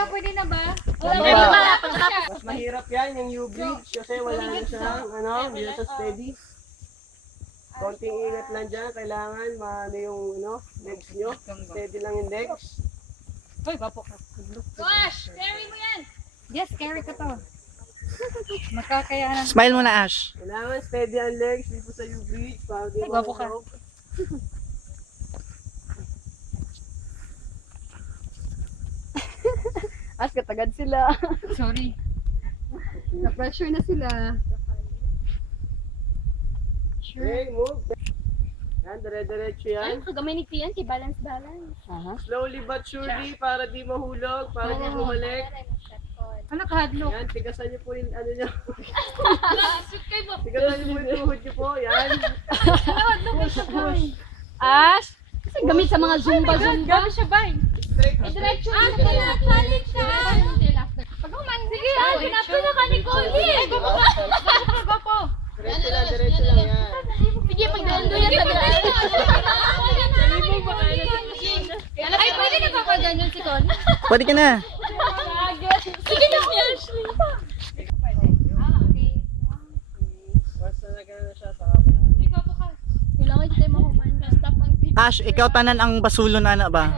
Kuya, pwede na ba? Mas mahirap yan, yung U-bridge, kasi wala na siyang, hindi na siya steady. Konting ingat lang dyan, kailangan maano yung, legs nyo. Steady lang yung legs. Uy, bapo ka. Gosh, carry mo yan. Yes, carry ko to. Makakayanan. Smile muna, Ash. Kailangan steady ang legs dito sa U-bridge, para di Bapo ka. mahulog. As katagad sila. Sorry. Na-pressure na sila. Okay, move. Yan, dire-diretso yan. Kagamay ni Tian, si balance. Slowly but surely, para di mahulog, para di bumalik. Ano kahadlok? Yan, tigasan niyo po yung ano niyo. Tigasan niyo po yung tuhod niyo po. Yan. Ash, kasi gamit sa mga zumba-zumba. Gano'n siya ba? Straight. Diretso Ah, na kaya challenge siya. Pag human, Sige, pinapila ka ni Colin. Ay, gopo. Diretso lang yan. sige, pagdando yan sa daan. Ay, pwede na ba ganyan si Colin? Pwede ka na. Sige na, Ashley. Basta na siya sa kapal. Ay, gopo ka. Kailangan tayo mahuman. Stop ang Ash, ikaw tanan ang basulo na ba?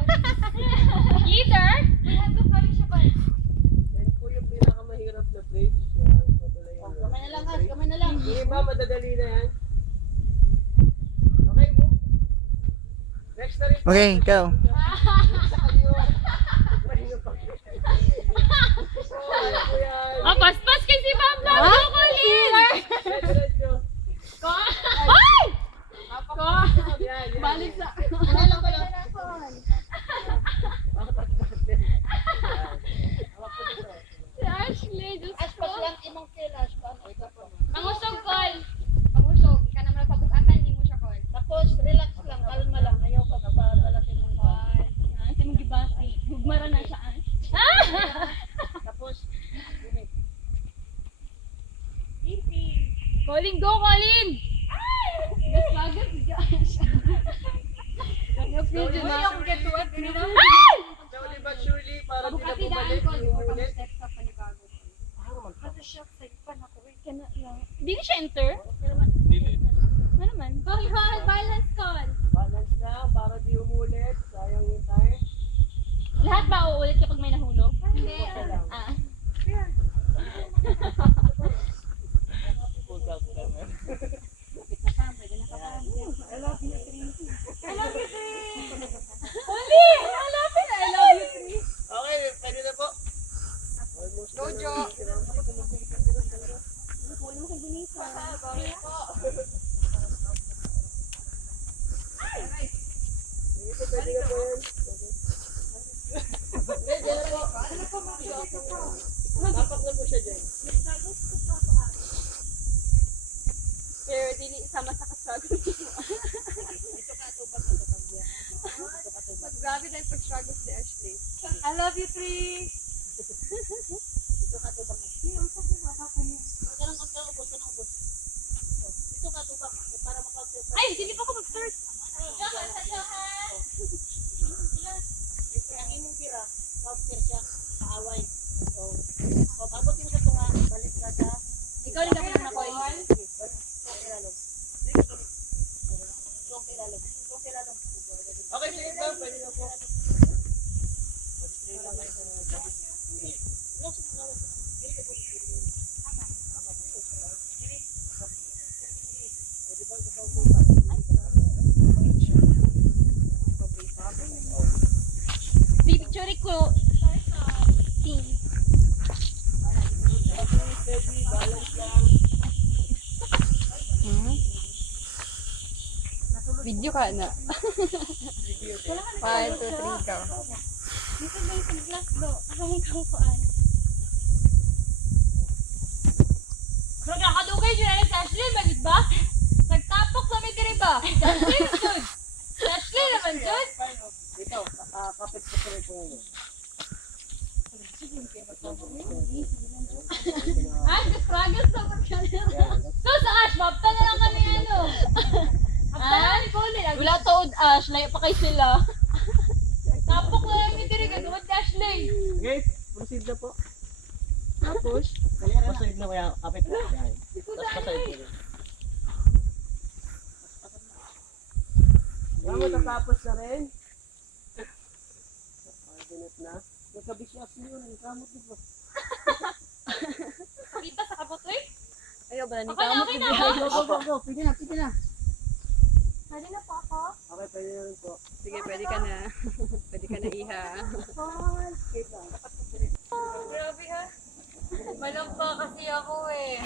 Either, we have to polish siya pa. Yan po yung pinakamahirap na bridge. Yan, patuloy yan. Kamay na lang, Ash. Kamay na lang. Hindi ba, madadali na yan. Okay, move. Next na rin. Okay, ikaw. Sa kanyo. Mahirap pa. Oh, ano po yan? Ah, paspas kay si Ma'am Lalo, Colin. Diretso. Ay! Yan, yan. Balik sa... Ano lang kayo? Si Ashley, Diyos Ash, ko. pas lang imong feel, Ash. Pangusog, Col. Pangusog. Ka na mga pabukatan, hindi mo siya, Col. Tapos, relax lang. Kalma lang. Ayaw ka kapagalatin ng ball. Kasi mong gibati. Hugmara na siya, Ash. Tapos, Colin, go, Colin! mas bagat Josh. Slowly Uy, ako get to it. Slowly but surely, para di na Pabukati daan, bumalik Col. yung unit. Steps sa panibago. Kasi siya, sa ipan ako. Kana lang. Hindi na siya enter? Ano naman? Col, balance, Col. Balance na, para di umulit. Sayang yung time. Lahat ba uulit kapag may nahulog? Hindi. Ah. I love you, Tree. Uli! I love it. I love you, Tree. Okay, pwede na po. Almost Go, na Jo. Sige po, pwede na po yan. Hindi, dyan na po. Tapak na po siya dyan. Pero dili sama sa ka-struggle. Grabe na yung pag-struggle si Ashley. I love you, Tree. Dito ka to bang? Dito ka to bang? Para makaw-trip. Ay, hindi pa ako mag-start. Siyempre, ang imong pira, counter siya sa away. So, abot mo sa tunga, balik ka sa... Ikaw rin ako na, Col. Okay, sige ba? Pwede na po. Picture ko. Steady, balance lang. Video ka na. 1, 2, 3 ka. Dito ba yung glass do? Akong kakuan. Pero nakadugay siya na si Ashley, bagit ba? Nagtapok sa may diri ba? Si Ashley, good. Si Ashley naman, good. Dito, kapit ko sa rin po yun. Ash, struggle sa pagkalera. So, sa Ash, mapta na lang kami ano. Mapta na ni Colin. Wala tood, Ash. Layo pa kay sila. Nagtapok na lang yung diri, gano'n si Ashley. Okay, Proceed na po. Tapos, proceed na kaya kapit na yan. Tapos pasay ko rin. Yan, matatapos na rin. Ganit na. Nagkabisyas niyo, nagkamot niyo po. Kita sa kabutoy? Ayaw ba na ni Okay na, okay na. Go. Pwede na. Pwede na po ako. Okay, pwede na rin po. Sige, pwede ka na. Pwede ka na iha. Grabe ha. Malamba kasi ako eh.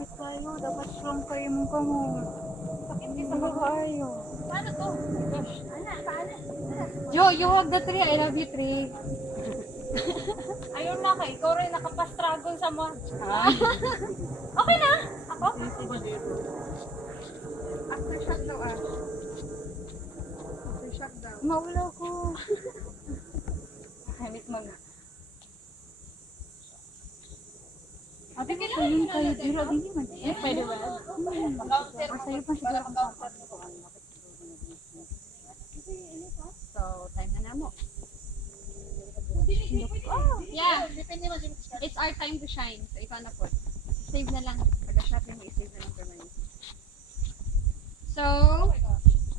Ay tayo, dapat strong kayo mo ka mo. Hindi sa kayo. Paano to? Gosh. Jo, you hug the tree. I love you, tree. Ayun na ka. Ikaw rin nakapastruggle sa mo. Okay na? Ako? Aftershock daw ah. Aftershock daw. Mawala ko. Halit mag. Ate ko sa yun kayo. Dira, hindi man. Yes, pwede ba? Or sa'yo pa siguro ang papa. So, time na mo. Yeah. It's our time to shine. So, ikaw na po. Save na lang. Pag-shopping, i-save na lang permanently. So,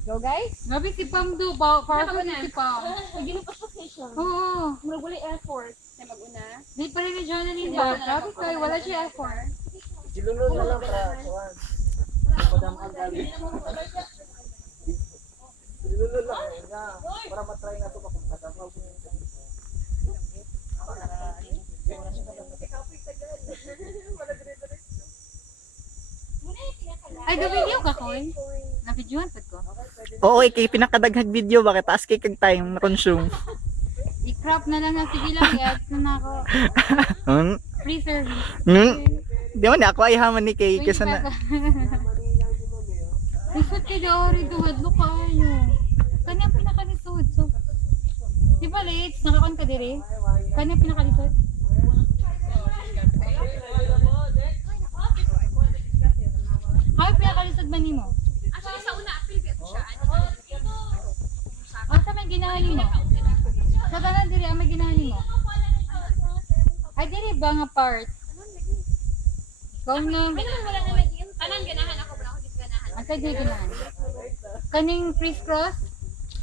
go guys. Grabe si Pam do. Powerful na si Pam. Ginupas position. Oo. Murag wala effort. Tayo mag-una. Di pa rin ni Jonalyn ba? Grabe kayo. Wala siya effort. Silunod na lang para kuhan. Madam ang galing. Silunod lang. Para matry na ito pa kung kasama ko yung Ay, ga-video ka, Koy? Na-videoan pa ko. Oo, kay pinakadaghag video bakit taas kay kag time na consume. I-crop na lang na. Sige lang, i-add na ako. Free service. Di mo na ako ay haman ni kay kasi na. Lisod kayo daw rin dumadlo kayo. Kanya pinakalisod. So, di ba late? Nakakon ka diri? Kanya pinakalisod? Ay, pinakalisod ba ni mo? Actually, sa una, apil ko siya. O, sa may ginahali mo? Sa tanan diri, ang may ginahali mo? Ay, diri ba nga part? Ikaw na. May naman wala naman yun. Tanan ganahan ako, wala ako dito ganahan. Ang sa diri ginahan. Kaning criss-cross?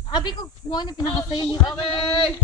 Abi ko, mo na pinakasayo dito. Okay!